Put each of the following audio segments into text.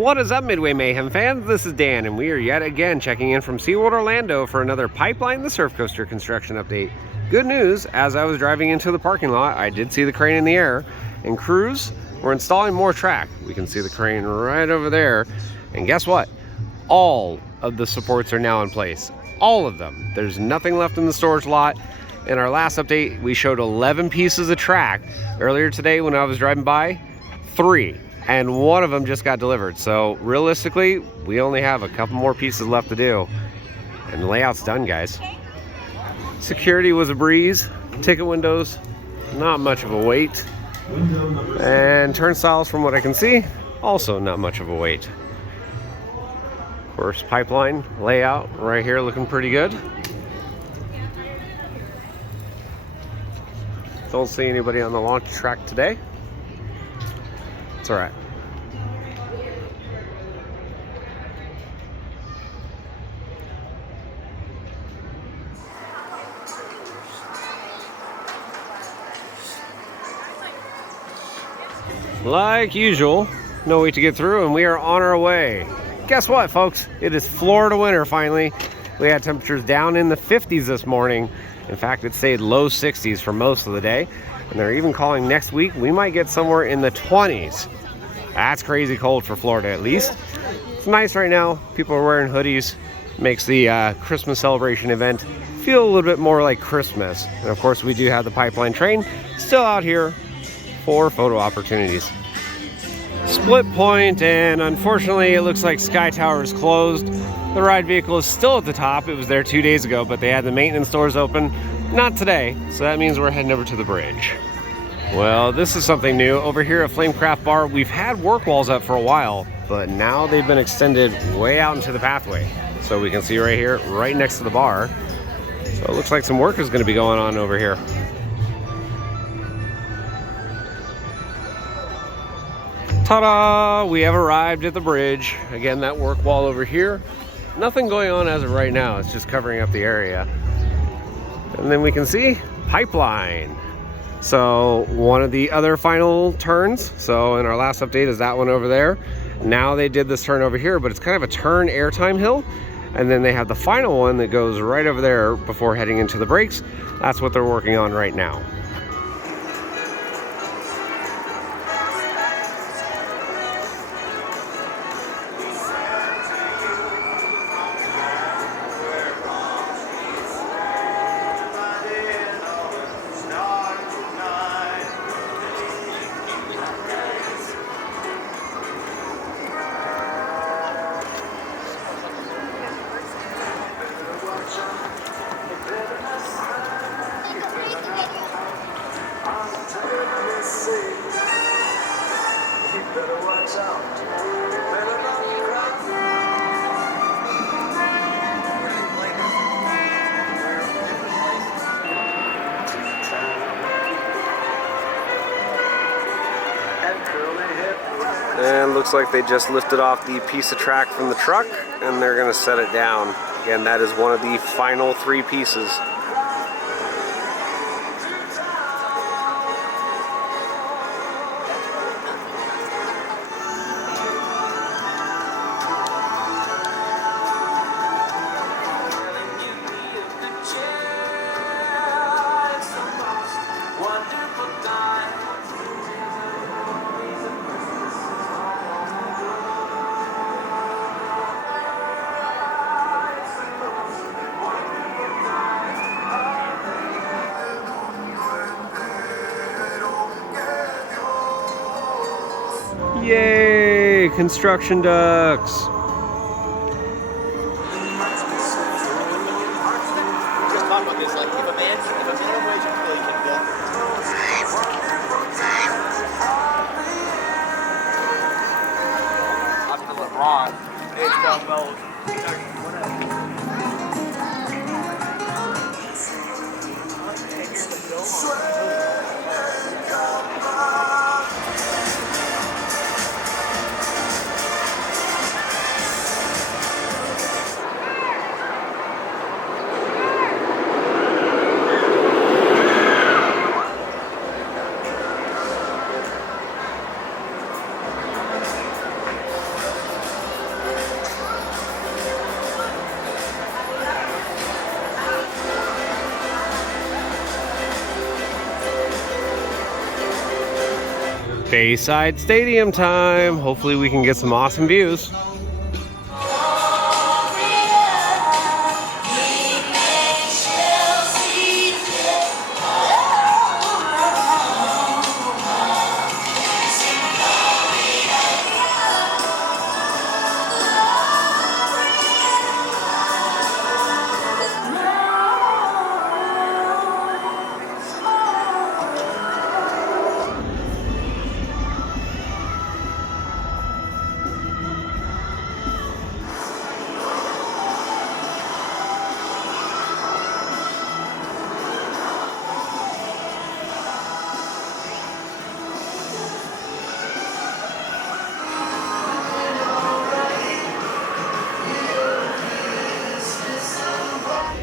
What is up, Midway Mayhem fans? This is Dan, and we are yet again checking in from Seaworld Orlando for another Pipeline the Surf Coaster construction update. Good news, as I was driving into the parking lot, I did see the crane in the air, and crews were installing more track. We can see the crane right over there, and guess what? All of the supports are now in place. All of them. There's nothing left in the storage lot. In our last update, we showed 11 pieces of track. Earlier today, when I was driving by, 3. And one of them just got delivered. So realistically, we only have a couple more pieces left to do. And the layout's done, guys. Security was a breeze. Ticket windows, not much of a wait. And turnstiles, from what I can see, also not much of a wait. Of course, pipeline layout right here looking pretty good. Don't see anybody on the launch track today. It's all right. Like usual, no wait to get through, and we are on our way. Guess what, folks? It is Florida winter finally. We had temperatures down in the 50s this morning. In fact, it stayed low 60s for most of the day. And they're even calling next week, we might get somewhere in the 20s. That's crazy cold for Florida, at least. It's nice right now. People are wearing hoodies. Makes the Christmas celebration event feel a little bit more like Christmas. And of course, we do have the pipeline train still out here for photo opportunities. Split point, and unfortunately, it looks like Sky Tower is closed. The ride vehicle is still at the top. It was there 2 days ago, but they had the maintenance doors open. Not today, so that means we're heading over to the bridge. Well, this is something new. Over here at Flamecraft Bar, we've had work walls up for a while, but now they've been extended way out into the pathway. So we can see right here, right next to the bar. So it looks like some work is going to be going on over here. Ta-da! We have arrived at the bridge. Again, that work wall over here. Nothing going on as of right now. It's just covering up the area. And then we can see pipeline. So one of the other final turns. So in our last update is that one over there. Now they did this turn over here, but it's kind of a turn airtime hill. And then they have the final one that goes right over there before heading into the brakes. That's what they're working on right now. And looks like they just lifted off the piece of track from the truck, and they're going to set it down. Again, that is one of the final 3 pieces. Yay! Construction ducks! Just talk about this, like, if a minimum wage employee can build. I'm gonna let Ron. It's got both. Bayside Stadium time. Hopefully we can get some awesome views.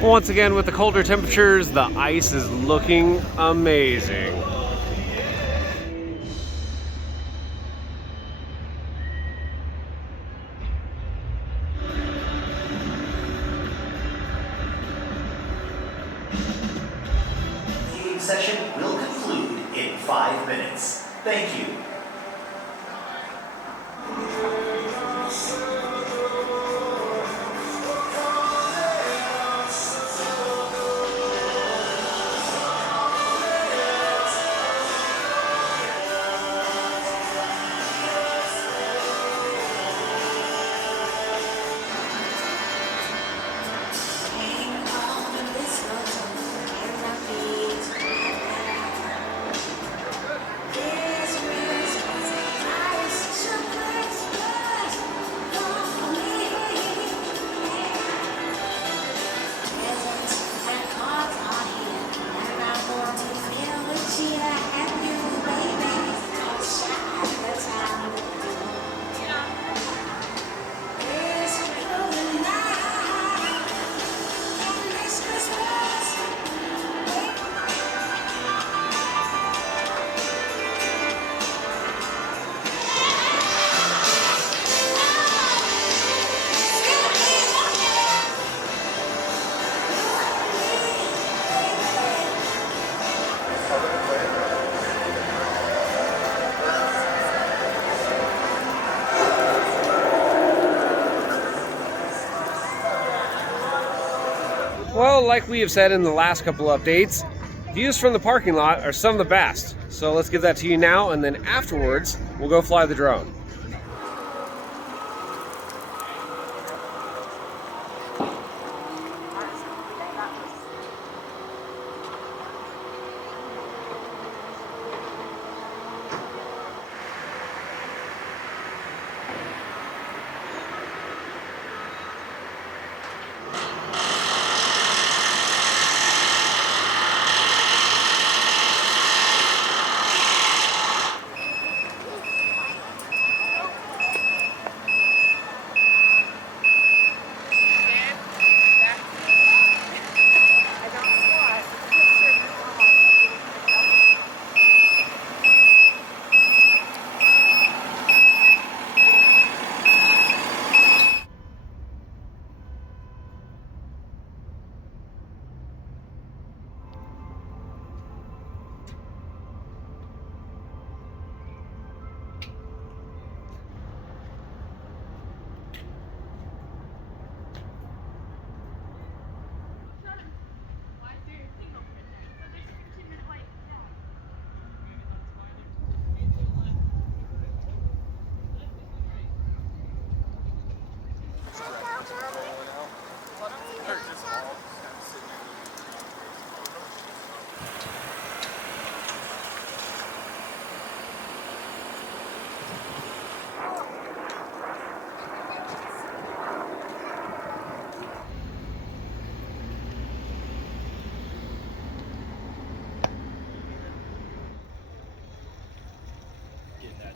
Once again, with the colder temperatures, the ice is looking amazing. The session will conclude in 5 minutes. Thank you. Well, like we have said in the last couple updates, views from the parking lot are some of the best. So let's give that to you now, and then afterwards, we'll go fly the drone.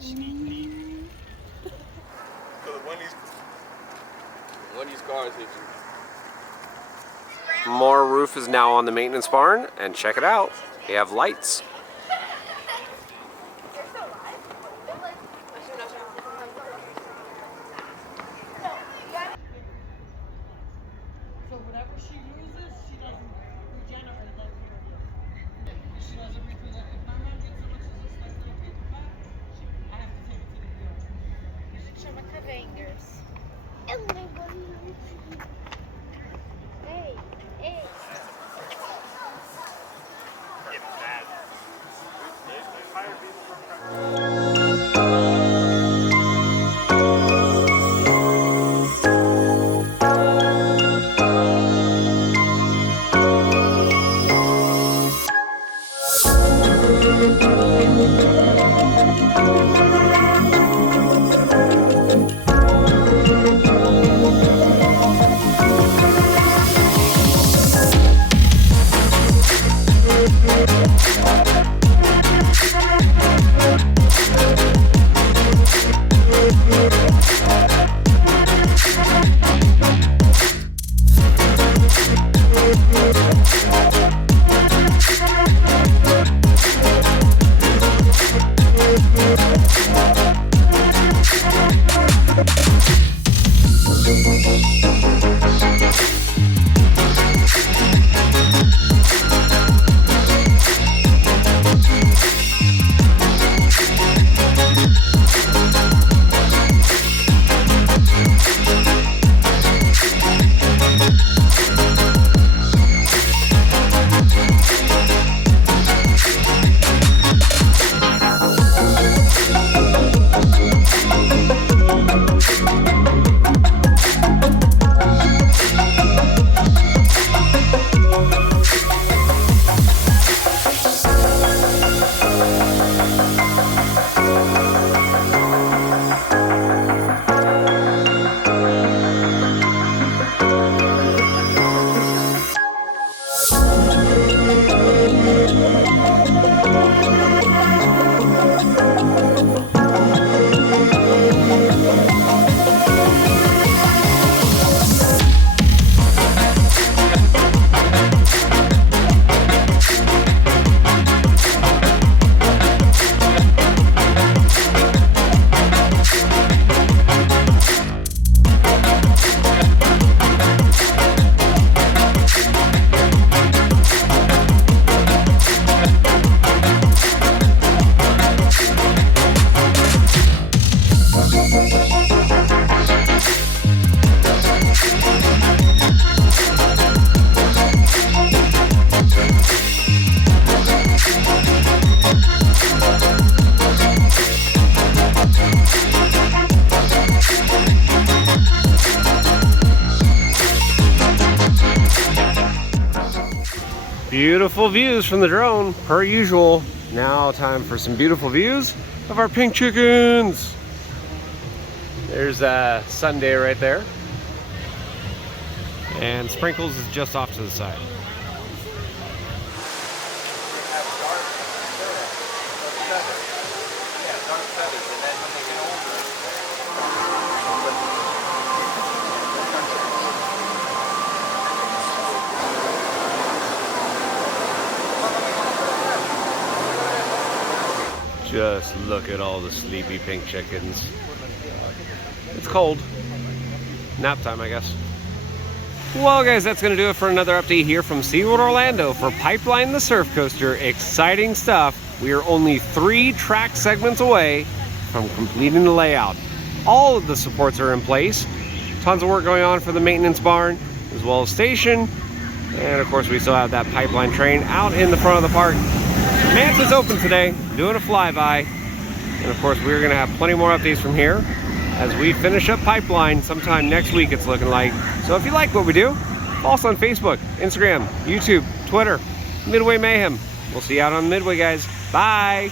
Sneak peek. So one of these cars hit you. More roof is now on the maintenance barn, and check it out. They have lights. So whatever she uses, she doesn't regenerate like we do. She doesn't reproduce. If my mom gets so much as a little paper bag, Hey, hey. Beautiful views from the drone, per usual. Now time for some beautiful views of our pink chickens. There's Sunday right there. And Sprinkles is just off to the side. Just look at all the sleepy pink chickens. It's cold. Nap time, I guess. Well, guys, that's going to do it for another update here from Seaworld Orlando for Pipeline the Surf Coaster. Exciting stuff. We are only 3 track segments away from completing the layout. All of the supports are in place. Tons of work going on for the maintenance barn, as well as station. And of course, we still have that pipeline train out in the front of the park. Mansa's open today, doing a flyby. And of course, we're going to have plenty more updates from here as we finish up pipeline sometime next week, it's looking like. So if you like what we do, follow us on Facebook, Instagram, YouTube, Twitter, Midway Mayhem. We'll see you out on Midway, guys. Bye.